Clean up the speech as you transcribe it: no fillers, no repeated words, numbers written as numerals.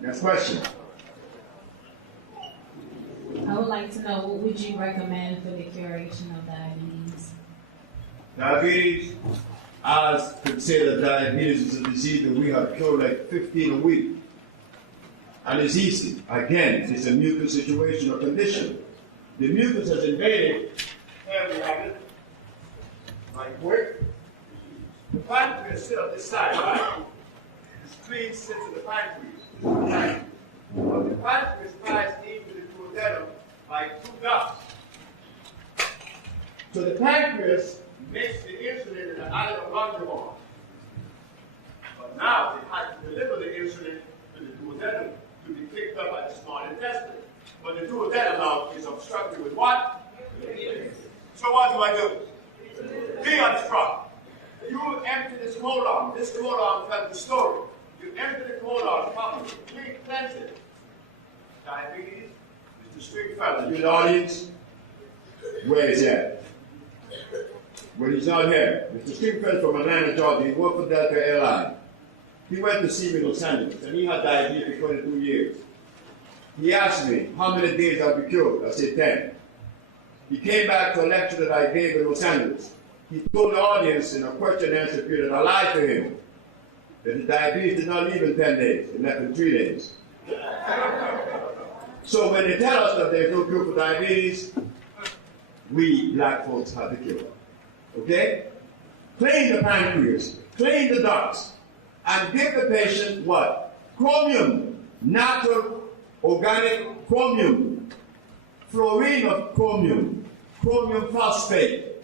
Next question. I would like to know, what would you recommend for the curation of diabetes? Diabetes, I consider diabetes is a disease that we have cured like 15 a week. And it's easy. Again, it's a mucus situation or condition. The mucus has invaded. Here we have it. Like quick. The pancreas sits on this side, right? The spleen sits in the pancreas. Right? But the pancreas flies into the duodenum like two ducts. So the pancreas makes the insulin in the island of Longimore. But now it has to deliver the insulin to the duodenum to be picked up by the small intestine. But the duodenum now is obstructed with what? So what do I do? Deobstruct. You empty this colon. This colon tells the story. You empty the colon properly. Cleanse it. Diabetes, Mr. Stringfellow, you in the audience? Where is he at? Well, he's not here. Mr. Stringfellow from Atlanta, Georgia. He worked for Delta Airlines. He went to see me in Los Angeles, and he had diabetes for 22 years. He asked me how many days I'll be cured. I said 10. He came back to a lecture that I gave in Los Angeles. He told the audience in a question and answer period, I lied to him, that the diabetes did not leave in 10 days. It left in 3 days. So when they tell us that there's no cure for diabetes, we black folks have the cure. Okay? Clean the pancreas, clean the ducts, and give the patient what? Chromium, natural, organic chromium, fluorine of chromium, chromium phosphate.